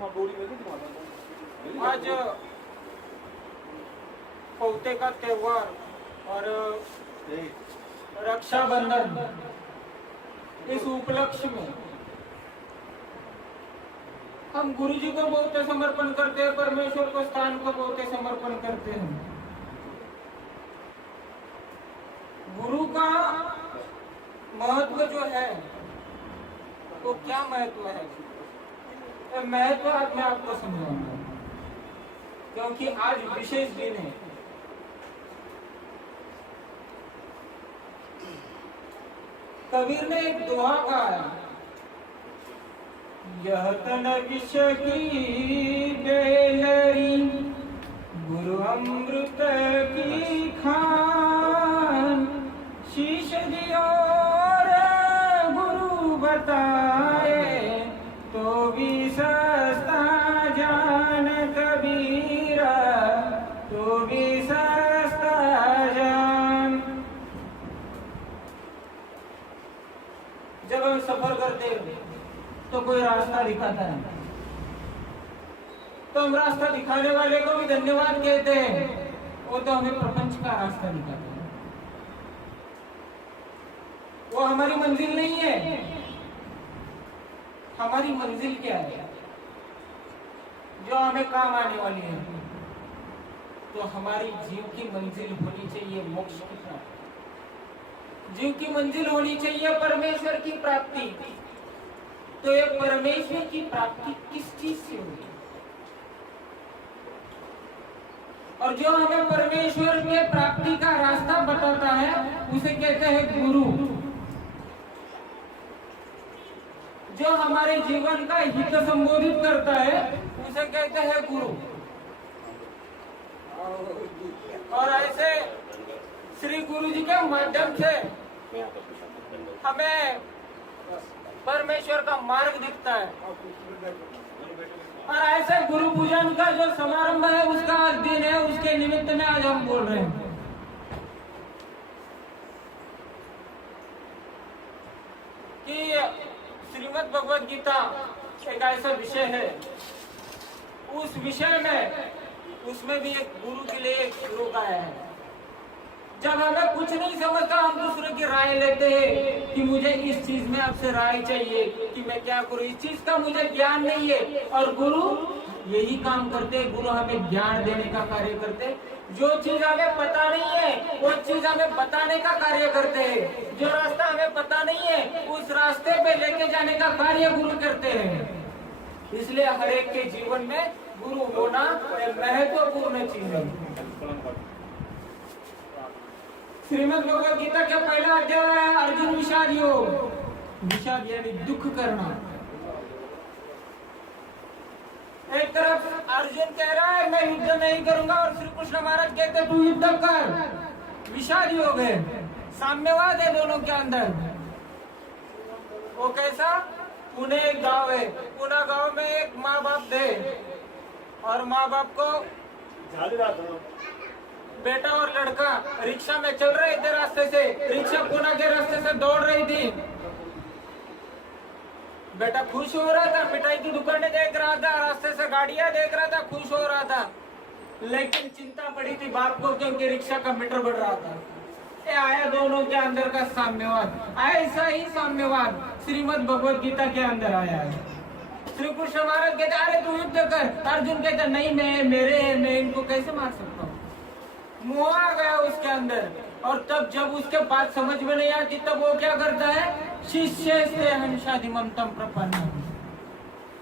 आज पौते का त्योहार और रक्षाबंधन, इस उपलक्ष्य में हम गुरु जी को बहुत समर्पण करते हैं, परमेश्वर को स्थान को बहुत समर्पण करते हैं। गुरु का महत्व जो है तो क्या महत्व है, महत्व आज मैं आपको समझाऊंगा, क्योंकि आज विशेष दिन है। कबीर ने एक दोहा गाया, यह तन विष की बेलरी गुरु अमृत की खान, शीश दियो रे गुरु बताए तो भी सस्ता जान कबीरा, तो भी सस्ता जान। जब हम सफर करते हैं तो कोई रास्ता दिखाता है, तो हम रास्ता दिखाने वाले को भी धन्यवाद कहते हैं, वो तो हमें प्रपंच का रास्ता दिखाता है। वो हमारी मंजिल नहीं है। हमारी मंजिल क्या है जो हमें काम आने वाली है? तो हमारी जीव की मंजिल होनी चाहिए मोक्ष की प्राप्ति, जीव की मंजिल होनी चाहिए परमेश्वर की प्राप्ति। तो ये परमेश्वर की प्राप्ति किस चीज से होगी? और जो हमें परमेश्वर के प्राप्ति का रास्ता बताता है उसे कहते हैं गुरु। जो हमारे जीवन का हित संबोधित करता है उसे कहते हैं गुरु। और ऐसे श्री गुरु जी के माध्यम से हमें परमेश्वर का मार्ग दिखता है। और ऐसे गुरु पूजन का जो समारंभ है उसका आज दिन है, उसके निमित्त में आज हम बोल रहे हैं कि श्रीमद् भगवद गीता एक ऐसा विषय है, उस विषय में उसमें भी एक गुरु के लिए एक श्लोक आया है। जब हमें कुछ नहीं समझता हम दूसरे की राय लेते हैं कि मुझे इस चीज में आपसे राय चाहिए कि मैं क्या करूं, इस चीज का मुझे ज्ञान नहीं है। और गुरु यही काम करते, गुरु हमें ज्ञान देने का कार्य करते। जो चीज हमें पता नहीं है वो चीज हमें बताने का कार्य करते हैं। जो रास्ता हमें पता नहीं है उस रास्ते पे लेके जाने का कार्य गुरु करते हैं। इसलिए हर एक के जीवन में गुरु होना महत्वपूर्ण चीज है। श्रीमद् भगवद गीता का पहला अध्याय है अर्जुन विषाद योग। विषाद यानी दुख करना। एक तरफ अर्जुन कह रहा है मैं युद्ध नहीं करूंगा और श्री कृष्ण महाराज कहते तू युद्ध कर। विषाद योग है, साम्यवाद है दोनों के अंदर। वो कैसा? पुणे एक गांव है, पुणे गांव में एक माँ बाप थे और माँ बाप को बेटा और लड़का रिक्शा में चल रहे थे। रास्ते से रिक्शा पुणे के रास्ते से दौड़ रही थी। बेटा खुश हो रहा था, मिठाई की दुकानें देख रहा था, रास्ते से गाड़ियां देख रहा था, खुश हो रहा था। लेकिन चिंता पड़ी थी बाप को क्योंकि रिक्शा का मीटर बढ़ रहा था। ये आया दोनों के अंदर का साम्यवाद। ऐसा ही साम्यवाद श्रीमद् भगवद गीता के अंदर आया है। श्री कृष्ण महाराज कहते अरे तू युद्ध कर। अर्जुन कहता नहीं मैं इनको कैसे मार सकता हूँ। मोह आ गया उसके अंदर। और तब जब उसके बात समझ में नहीं आती तब वो क्या करता है? शिष्य से हंसाधिमंतम प्रपन्न।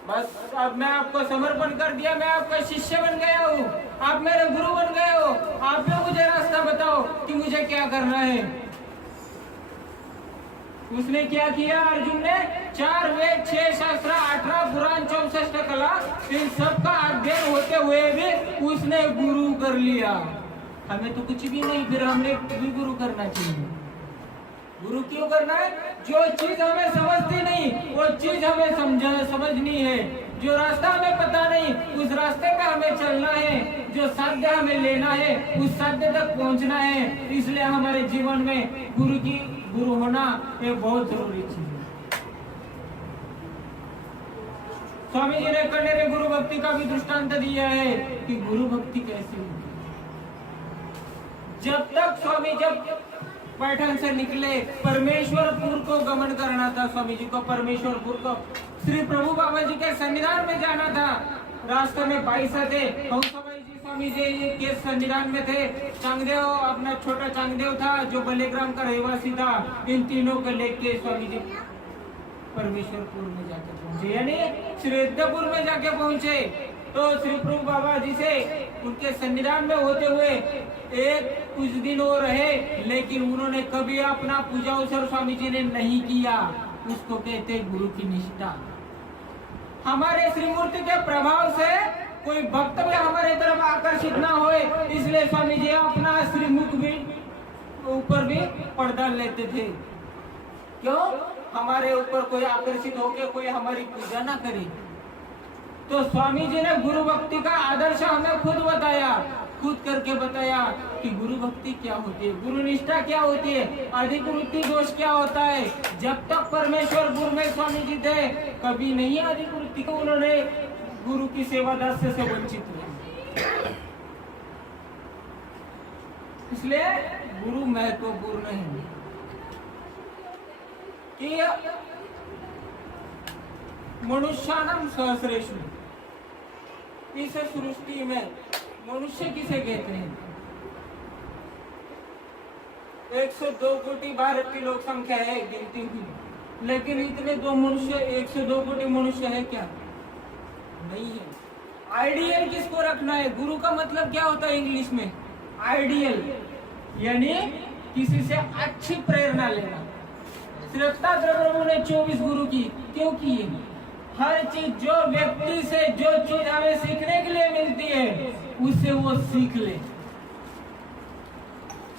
बस अब मैं आपको समर्पण कर दिया, मैं आपका शिष्य बन गया हूँ, आप मेरे गुरु बन गए हो। आप लोग मुझे रास्ता बताओ कि मुझे क्या करना है। उसने क्या किया? अर्जुन ने 4 वेद 6 शास्त्र 18 पुराण 64 कला इन सबका अध्ययन होते हुए भी उसने गुरु कर लिया। हमें तो कुछ भी नहीं, फिर हमने भी गुरु करना चाहिए। गुरु क्यों करना है? जो चीज हमें समझती नहीं वो चीज हमें समझनी है। जो रास्ता हमें पता नहीं उस रास्ते पे हमें चलना है। जो साध्य हमें लेना है उस साध्य तक पहुंचना है। इसलिए हमारे जीवन में गुरु होना ये बहुत जरूरी चीज है। स्वामी जी ने कन्नेरे गुरु भक्ति का भी दृष्टांत दिया है कि गुरु भक्ति कैसे होती है। जब तक स्वामी जब पैठण से निकले, परमेश्वरपुर को गमन करना था स्वामी जी को, परमेश्वरपुर को श्री प्रभु बाबा जी के सन्निधान में जाना था। रास्ते में पैसा थे, हंसाबाई जी स्वामी जी के सन्निधान में थे, चांगदेव अपना छोटा चांगदेव था जो बलेग्राम का रहवासी था। इन तीनों को लेके स्वामी जी परमेश्वरपुर में जाके पहुंचे, यानी श्रीधपुर में जाके पहुंचे। तो श्री प्रभु बाबा जी से उनके सन्निधान में होते हुए एक कुछ दिन वो रहे, लेकिन उन्होंने कभी अपना पूजा अवसर स्वामी जी ने नहीं किया। उसको कहते गुरु की निष्ठा। हमारे श्रीमूर्ति के प्रभाव से कोई भक्त भी हमारे तरफ आकर्षित ना होए, इसलिए स्वामी जी अपना श्रीमुख भी ऊपर भी पर्दा लेते थे। क्यों? हमारे ऊपर कोई आकर्षित होके कोई हमारी पूजा ना करे। तो स्वामी जी ने गुरु भक्ति का आदर्श हमें खुद बताया, खुद करके बताया कि गुरु भक्ति क्या होती है, गुरु निष्ठा क्या होती है, अधिकृति दोष क्या होता है। जब तक परमेश्वरपुर में स्वामी जी थे, कभी नहीं अधिकृति को उन्होंने गुरु की सेवा दास्य से वंचित हुए। इसलिए गुरु महत्वपूर्ण है कि मनुष्यानाम सहस्रेषु, इस सृष्टि में मनुष्य किसे कहते हैं? 102 कोटि भारत की लोक संख्या है गिनती हुई, लेकिन इतने दो मनुष्य 102 कोटि मनुष्य है क्या? नहीं है। आइडियल किसको रखना है? गुरु का मतलब क्या होता है इंग्लिश में? आइडियल, यानी किसी से अच्छी प्रेरणा लेना। श्रेष्ठाचार्य प्रभु ने 24 गुरु की क्यों किए? हर चीज जो व्यक्ति से जो चीज हमें सीखने के लिए मिलती है उससे वो सीख ले,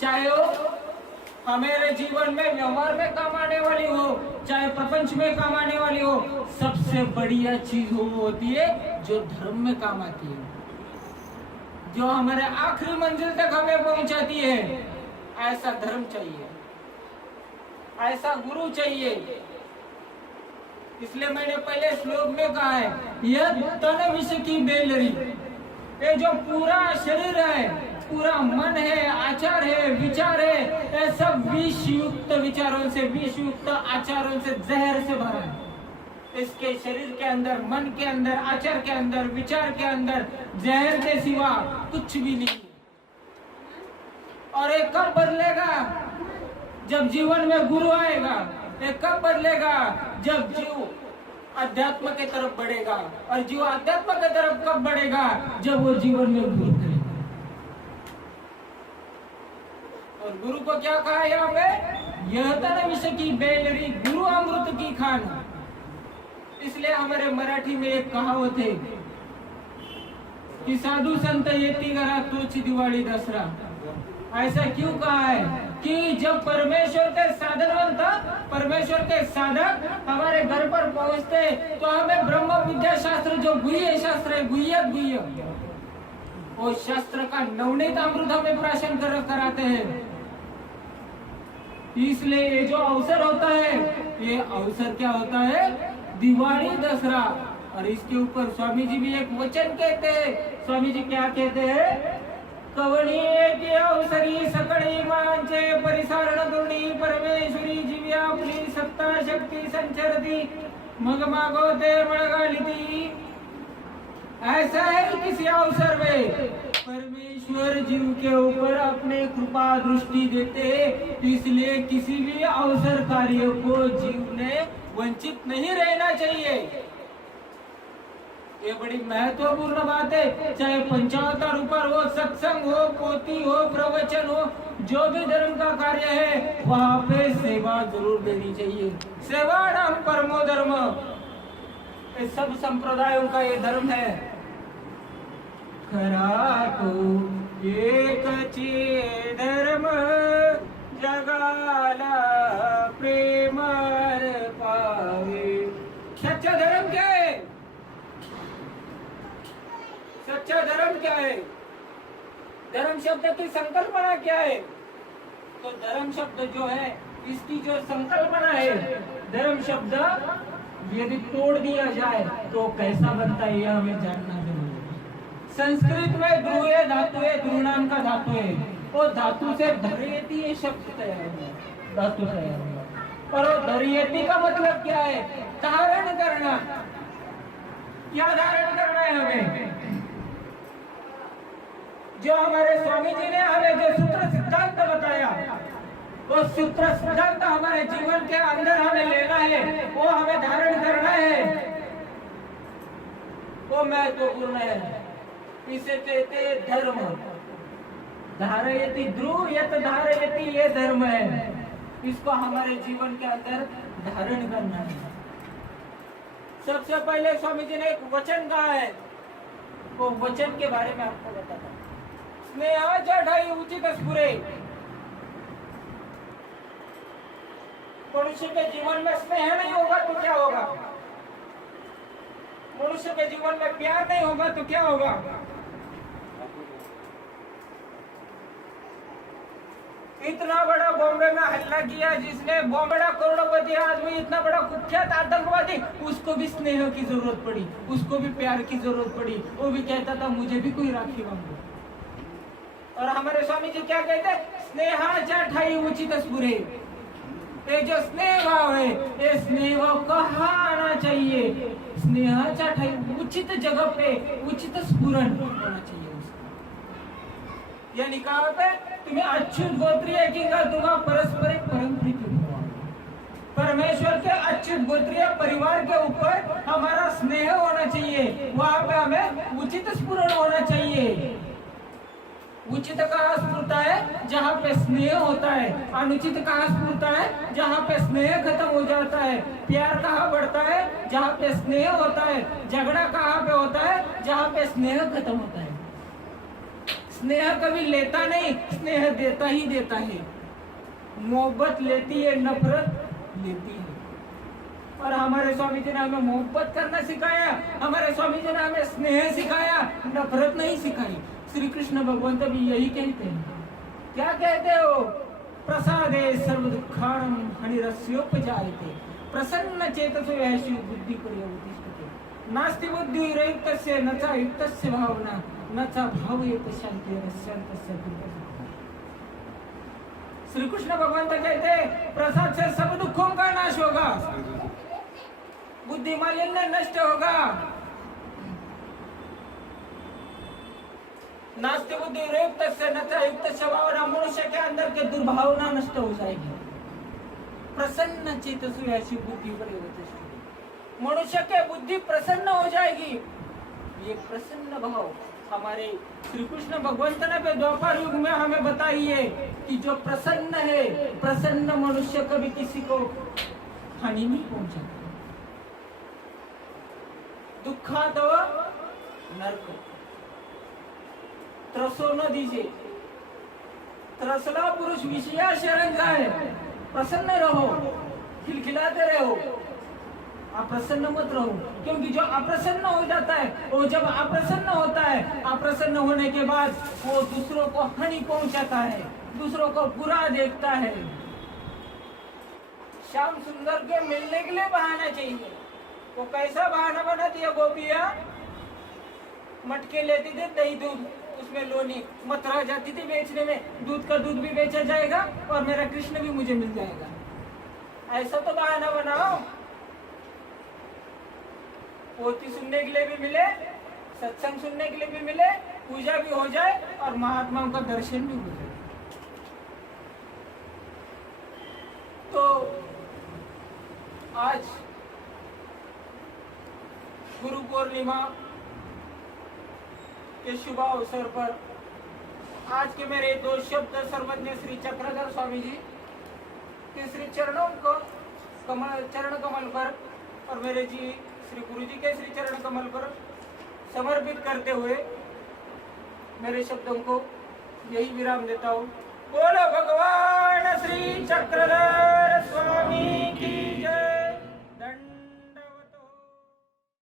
चाहे वो हमारे जीवन में व्यवहार में काम आने वाली हो, चाहे प्रपंच में काम आने वाली हो। सबसे बढ़िया चीज वो होती है जो धर्म में काम आती है, जो हमारे आखिरी मंजिल तक हमें पहुंचाती है। ऐसा धर्म चाहिए, ऐसा गुरु चाहिए। इसलिए मैंने पहले श्लोक में कहा है, यह तन विष की बेलरी, ये जो पूरा शरीर है, पूरा मन है, आचार है, विचार है, ये सब विष युक्त विचारों से, विष युक्त आचारों से, जहर से भरा है। इसके शरीर के अंदर, मन के अंदर, आचार के अंदर, विचार के अंदर जहर के सिवा कुछ भी नहीं है। और ये कब बदलेगा? जब जीवन में गुरु आएगा। ये कब बदलेगा? जब जीव अध्यात्म के तरफ बढ़ेगा। और जीव अध्यात्म के तरफ कब बढ़ेगा? जब वो जीवन में गुरु करेगा। और गुरु को क्या कहा यहाँ पे? यह तन विष की बेलरी, गुरु अमृत की खान। इसलिए हमारे मराठी में एक कहावत है कि साधु संत येती घरा तोच दिवाळी दसरा। ऐसा क्यों कहा है? कि जब परमेश्वर के साधनवंत, परमेश्वर के साधक हमारे घर पर पहुंचते तो हमें ब्रह्म विद्या शास्त्र, जो गुह्य शास्त्र है, गुह्य वो शास्त्र का नवनीत अमृत हमें प्राशन कराते हैं। इसलिए ये जो अवसर होता है, ये अवसर क्या होता है? दिवाली, दसरा। और इसके ऊपर स्वामी जी भी एक वचन कहते हैं। स्वामी जी क्या कहते हैं? कवणी की अवसरी सकळी मांचे परिसारण करुणी परमेश्वरी जीवी आपली सत्ता शक्ती संचरती मग मागवते मळगालिती। ऐसा है किसी अवसर में परमेश्वर जीव के ऊपर अपने कृपा दृष्टि देते, इसलिए किसी भी अवसर कार्य को जीव ने वंचित नहीं रहना चाहिए। ये बड़ी महत्वपूर्ण बात है। चाहे पंचावतार ऊपर हो, सत्संग हो, पोथी हो, प्रवचन हो, जो भी धर्म का कार्य है वहाँ पे सेवा जरूर देनी चाहिए। सेवा नाम परमो धर्म, ये सब संप्रदायों का ये धर्म है। खरा तो एकची धर्म जगाला प्रेम पावे। सच्चा धर्म क्या है? सच्चा धर्म क्या है? धर्म शब्द की संकल्पना क्या है? तो धर्म शब्द जो है, इसकी जो संकल्पना है, धर्म शब्द यदि तोड़ दिया जाए तो कैसा बनता है यह हमें जानना जरूरी है। संस्कृत में ध्रुवे धातु है, ध्रुव नाम का धातु है, वो धातु से धरियती ये शब्द तैयार हुआ, धातु तैयार हुआ। और वो धरियती का मतलब क्या है? धारण करना। क्या धारण करना है हमें? जो हमारे स्वामी जी ने हमें जो सूत्र सिद्धांत बताया, वो सूत्र सिद्धांत हमारे जीवन के अंदर हमें लेना है, वो हमें धारण करना है, वो महत्वपूर्ण है। इसे कहते हैं धर्म। धारयति ध्रुव यत धारयति, ये धर्म है, इसको हमारे जीवन के अंदर धारण करना है। सबसे पहले स्वामी जी ने एक वचन कहा है, वो वचन के बारे में आपको बताता। स्नेहा जढ़ाई उचित स्फुरे। मनुष्य के जीवन में स्नेह नहीं होगा तो क्या होगा? मनुष्य के जीवन में प्यार नहीं होगा तो क्या होगा? इतना बड़ा बॉम्बे में हल्ला किया जिसने, बड़ा करोड़पति आदमी, इतना बड़ा कुख्यात आतंकवादी, उसको भी स्नेह की जरूरत पड़ी, उसको भी प्यार की जरूरत पड़ी। वो भी कहता था मुझे भी कोई राखी बांधो। और हमारे स्वामी जी क्या कहते? स्नेहा जठाई उचित स्फुरे। ये जो स्नेह भाव है, ये स्नेह भाव कहाँ आना चाहिए? स्नेहा जठाई उचित जगह पे उचित स्फुरन होना चाहिए। यानी कहाँ पे? तुम्हें अच्युत गोत्रीय की दूंगा परस्पर परम प्रीति। परमेश्वर के अच्युत गोत्रीय परिवार के ऊपर हमारा स्नेह होना चाहिए, वहां पे हमें उचित स्फुरन होना चाहिए। उचित कहाँ स्फुरता है? जहाँ पे स्नेह होता है। अनुचित कहाँ स्फुरता है? जहाँ पे स्नेह खत्म हो जाता है। प्यार कहाँ बढ़ता है? जहाँ पे स्नेह होता है। झगड़ा कहाँ पे होता है? जहाँ पे स्नेह खत्म होता है। स्नेह कभी लेता नहीं, स्नेह देता ही देता है। मोहब्बत लेती है, नफरत लेती है। और हमारे स्वामी जी ने हमें मोहब्बत करना सिखाया, हमारे स्वामी जी ने हमें स्नेह सिखाया, नफरत नहीं सिखाई। श्री कृष्ण भगवंत भी यही कहते हैं। क्या कहते हो? प्रसादे सर्व दुखाणम हनिरस्योपजायते प्रसन्न चेतसो यशु बुद्धि पर्यवतिष्ठते नास्ति बुद्धि रहितस्य न च युक्तस्य भावना न च भावयेत शांतिरस्यन्तस्य दुःखः। श्री कृष्ण भगवंत कहते हैं प्रसाद से सब दुखों का नाश होगा, बुद्धि मालिन्य नष्ट होगा। नास्ति बुद्धि युक्तस्य न च युक्तस्य भावना, मनुष्य के अंदर के दुर्भावना नष्ट हो जाएगी। प्रसन्न चेतसो यशु बुद्धि पर्यवतिष्ठते, मनुष्य के बुद्धि प्रसन्न हो जाएगी। ये प्रसन्न भाव हमारे श्री कृष्ण भगवंत ने द्वापर युग में हमें बताई है कि जो प्रसन्न है, प्रसन्न मनुष्य कभी किसी को हानि नहीं पहुंचाता। दुखादव नरक त्रसो न दीजिए, त्रसला पुरुष विषया शरण जाए। प्रसन्न रहो, खिलखिलाते रहो, अप्रसन्न मत रहो। क्योंकि जो अप्रसन्न हो जाता है, वो जब अप्रसन्न होता है, अप्रसन्न होने के बाद वो दूसरों को हानि पहुंचाता है, दूसरों को बुरा देखता है। श्याम सुंदर के मिलने के लिए बहाना चाहिए। वो कैसा बहाना बनाती है गोपियां? मटके लेती थी, दही दूध, उसमें लोनी मथुरा जाती थी बेचने में, दूध का दूध भी बेचा जाएगा और मेरा कृष्ण भी मुझे मिल जाएगा। ऐसा तो बहाना बनाओ, पोथी सुनने के लिए भी मिले, सत्संग सुनने के लिए भी मिले, पूजा भी हो जाए और महात्माओं का दर्शन भी हो जाए। तो आज गुरु पूर्णिमा के शुभ अवसर पर आज के मेरे दो शब्द सर्वज्ञ श्री चक्रधर स्वामी जी के श्री चरणों को चरण कमल पर और मेरे जी श्री गुरु जी के श्री चरण कमल पर समर्पित करते हुए मेरे शब्दों को यही विराम देता हूँ। बोलो भगवान श्री चक्रधर स्वामी की जय।